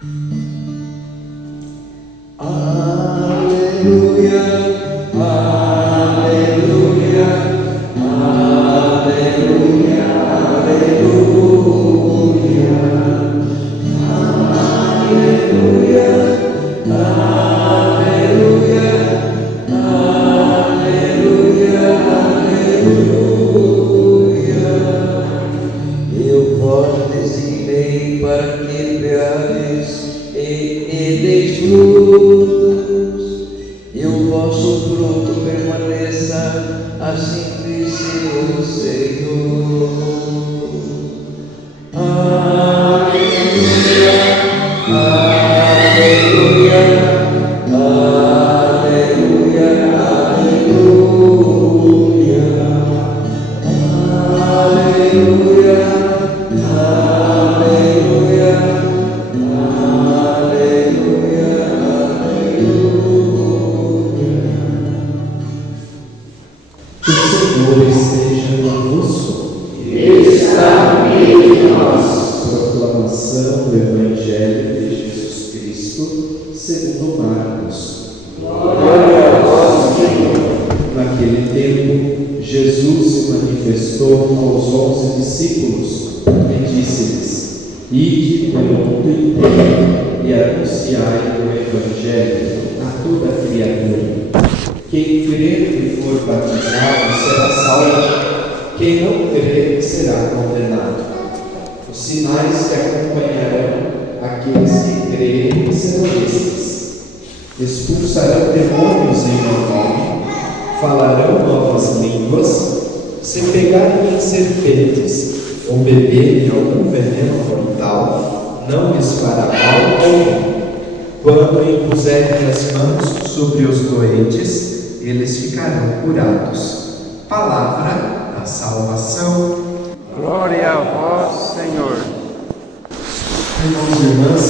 Aleluia, aleluia, aleluia, aleluia, aleluia, aleluia, aleluia, aleluia. Eu vos designei para que veades e deis frutos, e o vosso fruto permaneça, assim disse o Senhor. Aleluia, aleluia, aleluia, aleluia, aleluia, aleluia, aleluia, aleluia. Que o Senhor esteja conosco. Está no meio de nós. Proclamação do Evangelho de Jesus Cristo, segundo Marcos. Glória a vós, Senhor. Naquele tempo, Jesus se manifestou aos 11 discípulos e disse-lhes: Ide pelo mundo inteiro e anunciai o Evangelho a toda criatura. Quem crer e for batizado será salvo, quem não crer será condenado. Os sinais que acompanharão aqueles que crerem serão estes: expulsarão demônios em meu nome, falarão novas línguas, se pegarem em serpentes ou beberem algum veneno mortal, não lhes fará mal algum. Quando impuserem as mãos sobre os doentes, eles ficarão curados. Palavra da salvação. Glória a vós, Senhor. Irmãos e irmãs,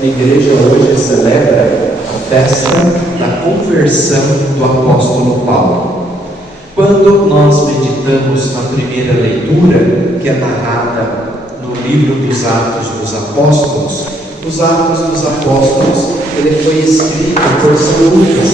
a igreja hoje celebra a festa da conversão do apóstolo Paulo. Quando nós meditamos na primeira leitura, que é narrada no livro dos Atos dos Apóstolos, os Atos dos Apóstolos, ele foi escrito por São Lucas,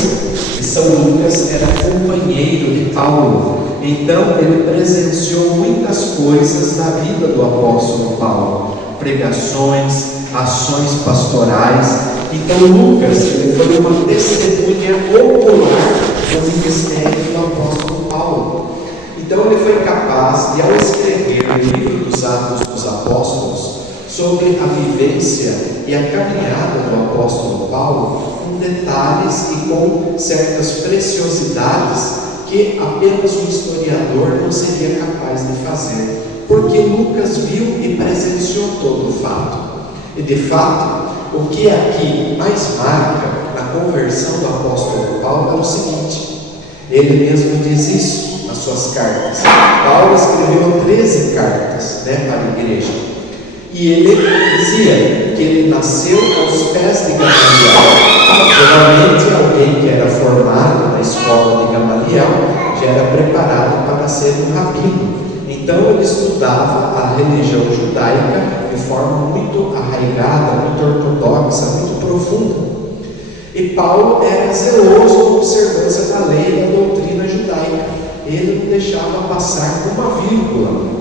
e São Lucas era companheiro de Paulo, então ele presenciou muitas coisas da vida do apóstolo Paulo, pregações, ações pastorais. Então Lucas ele foi uma testemunha ocular do ministério do apóstolo Paulo. Então ele foi capaz de, ao escrever o livro dos Atos dos Apóstolos, sobre a vivência e a caminhada do apóstolo Paulo, com detalhes e com certas preciosidades que apenas um historiador não seria capaz de fazer, porque Lucas viu e presenciou todo o fato. E de fato, o que aqui mais marca a conversão do apóstolo Paulo é o seguinte: ele mesmo diz isso nas suas cartas. Paulo escreveu 13 cartas para a igreja, e ele dizia que ele nasceu aos pés de Gamaliel. Geralmente alguém que era formado na escola de Gamaliel já era preparado para ser um rabino. Então ele estudava a religião judaica de forma muito arraigada, muito ortodoxa, muito profunda. E Paulo era zeloso na observância da lei e da doutrina judaica. Ele não deixava passar uma vírgula.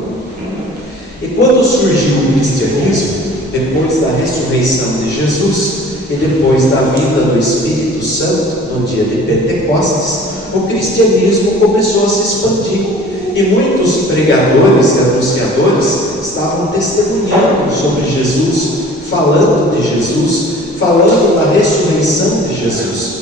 E quando surgiu o cristianismo, depois da ressurreição de Jesus e depois da vinda do Espírito Santo no dia de Pentecostes, o cristianismo começou a se expandir. E muitos pregadores e anunciadores estavam testemunhando sobre Jesus, falando de Jesus, falando da ressurreição de Jesus.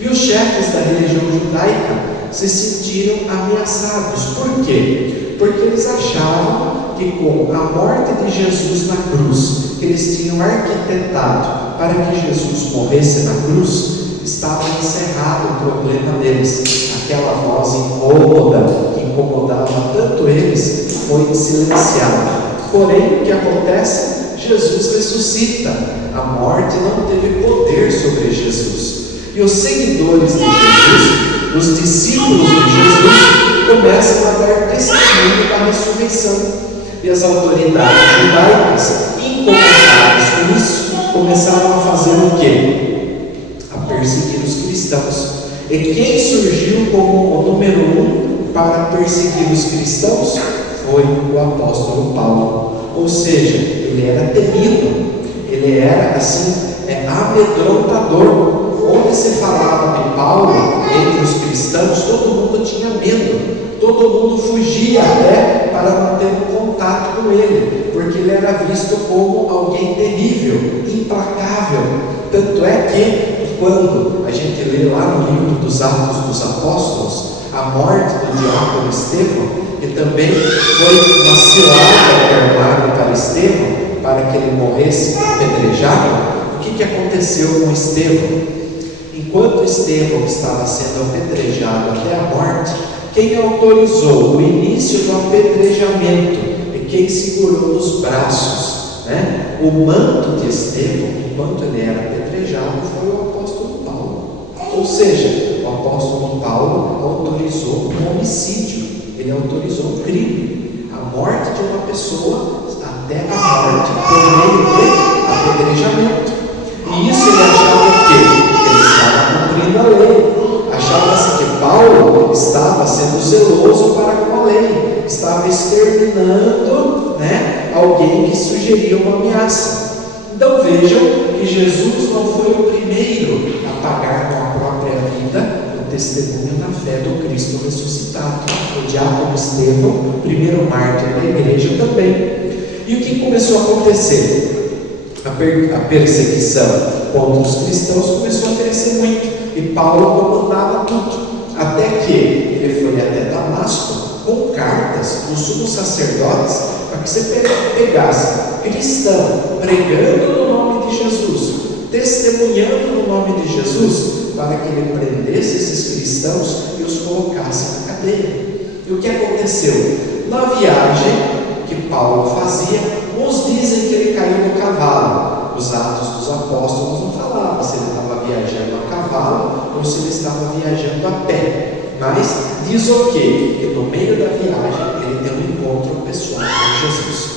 E os chefes da religião judaica se sentiram ameaçados. Por quê? Porque eles achavam que com a morte de Jesus na cruz, que eles tinham arquitetado para que Jesus morresse na cruz, estava encerrado o problema deles. Aquela voz incômoda, que incomodava tanto eles, foi silenciada. Porém, o que acontece? Jesus ressuscita. A morte não teve poder sobre Jesus. E os seguidores de Jesus, os discípulos de Jesus, começam a dar testemunho da ressurreição. E as autoridades judaicas, incomodadas com isso, começaram a fazer o quê? A perseguir os cristãos. E quem surgiu como o número 1 para perseguir os cristãos foi o apóstolo Paulo. Ou seja, ele era temido, ele era assim, amedrontador. Onde se falava de Paulo entre os cristãos, todo mundo tinha medo, todo mundo fugia até para não ter um contato com ele, porque ele era visto como alguém terrível, implacável. Tanto é que, quando a gente lê lá no livro dos Atos dos Apóstolos, a morte do diácono Estevão, que também foi uma cilada que armaram para Estevão, para que ele morresse apedrejado, o que aconteceu com Estevão? Enquanto Estevão estava sendo apedrejado até a morte, quem autorizou o início do apedrejamento e quem segurou nos braços, o manto de Estevão, enquanto ele era apedrejado, foi o apóstolo Paulo. Ou seja, o apóstolo Paulo autorizou um homicídio, ele autorizou um crime, a morte de uma pessoa até a morte, por meio de apedrejamento. E isso ele achava o quê? Ele estava cumprindo a lei. Achava-se que Paulo estava sendo zeloso para com a lei, estava exterminando alguém que sugeria uma ameaça. Então vejam que Jesus não foi o primeiro a pagar com a própria vida o testemunho da fé do Cristo ressuscitado. O diácono Estevão, o primeiro mártir da igreja também. E o que começou a acontecer? A perseguição contra os cristãos começou a crescer muito, e Paulo comandava tudo, até que ele foi até Damasco com cartas dos sumos sacerdotes para que você pegasse cristão pregando no nome de Jesus, testemunhando no nome de Jesus, para que ele prendesse esses cristãos e os colocasse na cadeia. E o que aconteceu? Na viagem que Paulo fazia, uns dizem que ele caiu no cavalo. Os Atos dos Apóstolos não falavam se ele estava viajando a cavalo ou se ele estava viajando a pé. Mas diz o quê? Que no meio da viagem ele tem um encontro pessoal com Jesus.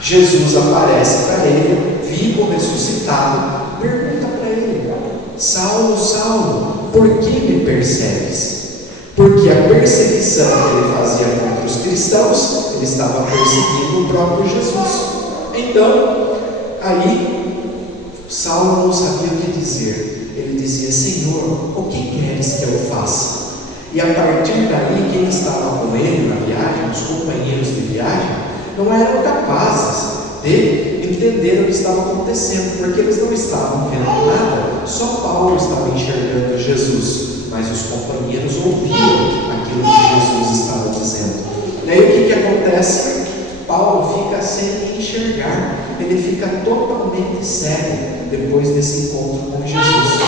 Jesus aparece para ele, vivo, ressuscitado, pergunta para ele: Saulo, Saulo, por que me persegues? Porque a perseguição que ele fazia contra os cristãos, ele estava perseguindo o próprio Jesus. Então, aí, Saulo não sabia o que dizer. Ele dizia: Senhor, o que queres que eu faça? E a partir daí, quem estava com ele na viagem, os companheiros de viagem, não eram capazes de entender o que estava acontecendo, porque eles não estavam vendo nada, só Paulo estava enxergando Jesus, mas os companheiros ouviam aquilo que Jesus estava dizendo. E aí o que acontece? Paulo fica sem enxergar, ele fica totalmente cego depois desse encontro com Jesus.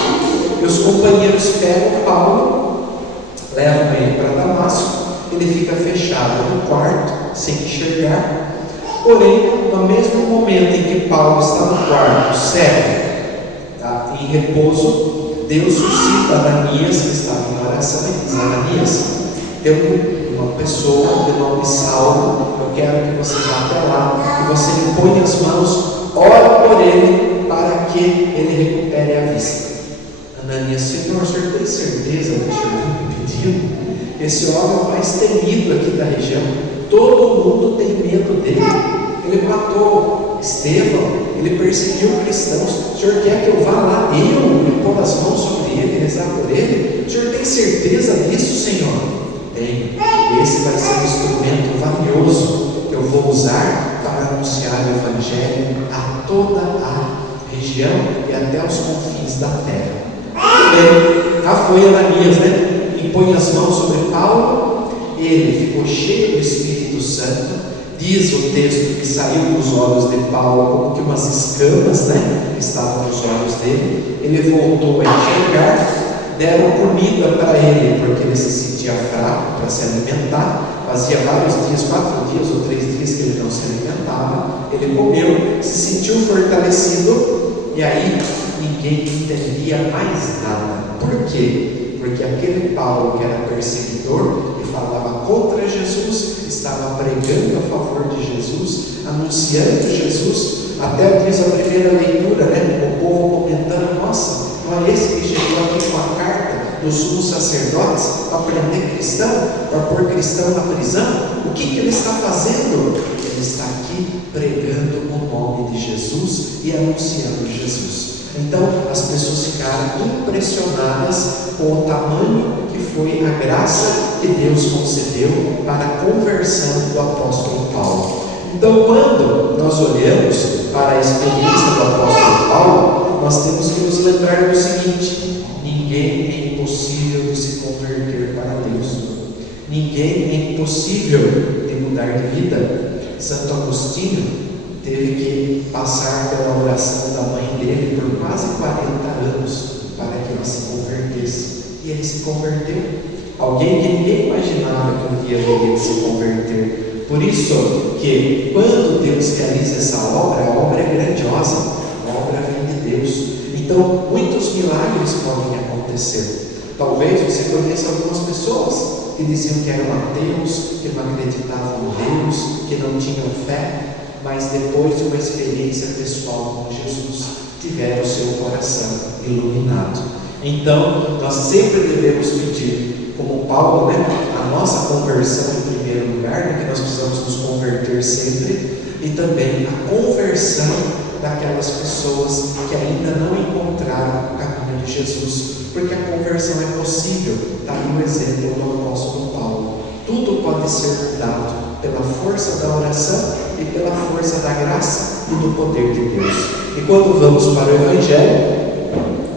E os companheiros pegam Paulo, levam ele para Damasco, ele fica fechado no quarto, sem enxergar. Porém, no mesmo momento em que Paulo está no quarto, cego, em repouso, Deus suscita Ananias, que estava em oração, e diz: Ananias, tem uma pessoa de nome Saulo, eu quero que você vá até lá, que você lhe ponha as mãos, ore por ele, para que ele recupere a vista. Ananias: Senhor, o senhor tem certeza do que o senhor está me pedindo? Esse homem é o mais temido aqui da região, todo mundo tem medo dele, ele matou Estevão, ele perseguiu cristãos. O senhor quer que eu vá lá, eu pôr as mãos sobre ele, rezar por ele? O senhor tem certeza disso, Senhor? Tenho. Esse vai ser um instrumento valioso que eu vou usar para anunciar o Evangelho a toda a região e até os confins da terra. Muito bem, já foi Ananias, impõe as mãos sobre Paulo, ele ficou cheio do Espírito Santo. Diz o texto que saiu dos olhos de Paulo como que umas escamas, que estavam nos olhos dele. Ele voltou a enxergar, deram comida para ele, porque ele se sentia fraco para se alimentar. Fazia vários dias, 4 dias ou 3 dias que ele não se alimentava. Ele comeu, se sentiu fortalecido, e aí ninguém entendia mais nada. Por quê? Porque aquele Paulo que era perseguidor e falava contra Jesus, estava pregando a favor de Jesus, anunciando Jesus, Até diz a primeira leitura, né? O povo comentando: nossa, não é esse que chegou aqui com a carta dos sumos sacerdotes para prender cristão, para pôr cristão na prisão? O que ele está fazendo? Ele está aqui pregando o nome de Jesus e anunciando Jesus. Então as pessoas ficaram impressionadas com o tamanho que foi a graça que Deus concedeu para a conversão do apóstolo Paulo. Então, quando nós olhamos para a experiência do apóstolo Paulo, nós temos que nos lembrar do seguinte: ninguém é impossível de se converter para Deus. Ninguém é impossível de mudar de vida. Santo Agostinho teve que passar pela oração da mãe dele por quase 40 anos para que ele se convertesse. E ele se converteu. Alguém que ninguém imaginava que um dia viria se converter. Por isso que quando Deus realiza essa obra, a obra é grandiosa, a obra vem de Deus. Então muitos milagres podem acontecer. Talvez você conheça algumas pessoas que diziam que eram ateus, que não acreditavam em Deus, que não tinham fé, mas depois de uma experiência pessoal com Jesus, tiveram o seu coração iluminado. Então, nós sempre devemos pedir, como Paulo, a nossa conversão em primeiro lugar, que nós precisamos nos converter sempre, e também a conversão daquelas pessoas que ainda não encontraram o caminho de Jesus, porque a conversão é possível. Está aí o exemplo do apóstolo Paulo. Tudo pode ser mudado pela força da oração e pela força da graça e do poder de Deus. E quando vamos para o Evangelho,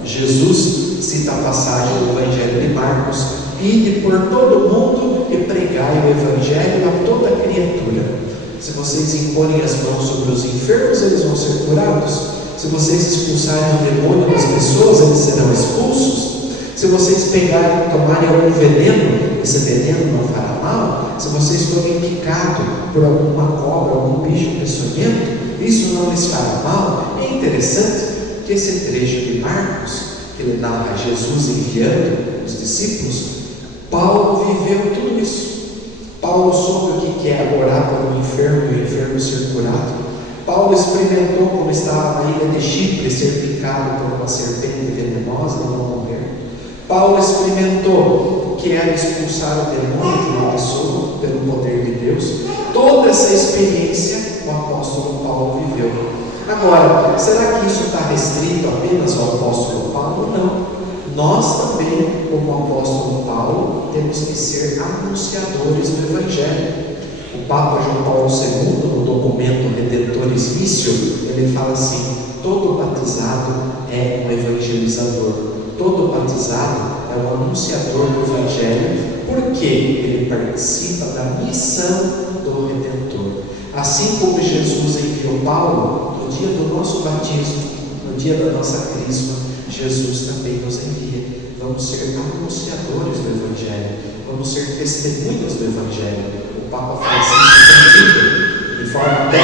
Jesus cita a passagem do Evangelho de Marcos: ide por todo o mundo e pregai o Evangelho a toda criatura. Se vocês imporem as mãos sobre os enfermos, eles vão ser curados. Se vocês expulsarem o demônio das pessoas, eles serão expulsos. Se vocês pegarem, tomarem algum veneno, esse veneno não fará mal. Se vocês forem picados por alguma cobra, algum bicho peçonhento, isso não lhes fará mal. É interessante que esse trecho de Marcos, que ele narra Jesus enviando os discípulos, Paulo viveu tudo isso. Paulo soube o que é orar por um enfermo e o enfermo ser curado. Paulo experimentou como estava na ilha de Chipre, ser picado por uma serpente venenosa e não morrer. Paulo experimentou o que era expulsar o demônio de uma pessoa pelo poder de Deus. Toda essa experiência o apóstolo Paulo viveu. Agora, será que isso está restrito apenas ao apóstolo Paulo? Não. Nós também, como apóstolo Paulo, temos que ser anunciadores do Evangelho. O Papa João Paulo II, no documento Redemptoris Missio, ele fala assim: todo batizado é um evangelizador. Todo batizado é um anunciador do Evangelho, porque ele participa da missão do Redentor. Assim como Jesus enviou Paulo, no dia do nosso batismo, no dia da nossa crisma, Jesus também nos envia. Vamos ser anunciadores do Evangelho, vamos ser testemunhas do Evangelho. O Papa Francisco, de forma até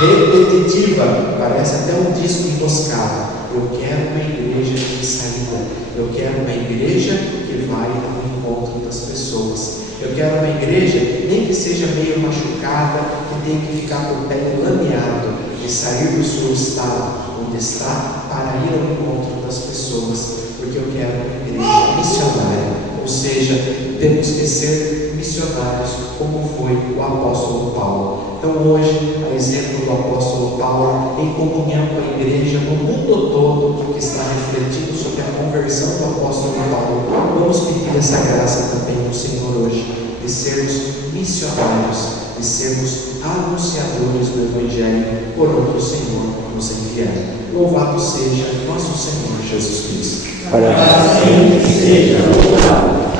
repetitiva, parece até um disco emboscado: eu quero uma igreja de saída, eu quero uma igreja que vai ao encontro das pessoas, eu quero uma igreja, nem que seja meio machucada, que tem que ficar com o pé lameado e sair do seu estado onde está para ir ao encontro das pessoas, porque eu quero uma igreja missionária. Ou seja, temos que ser missionários como foi o apóstolo Paulo. Então hoje, a exemplo do apóstolo Paulo, em comunhão com a igreja no mundo todo que está refletindo sobre a conversão do apóstolo Paulo, vamos pedir essa graça também ao Senhor hoje, de sermos missionários, de sermos anunciadores do Evangelho por onde o Senhor nos enviar. Louvado seja nosso Senhor Jesus Cristo. Para sempre seja louvado.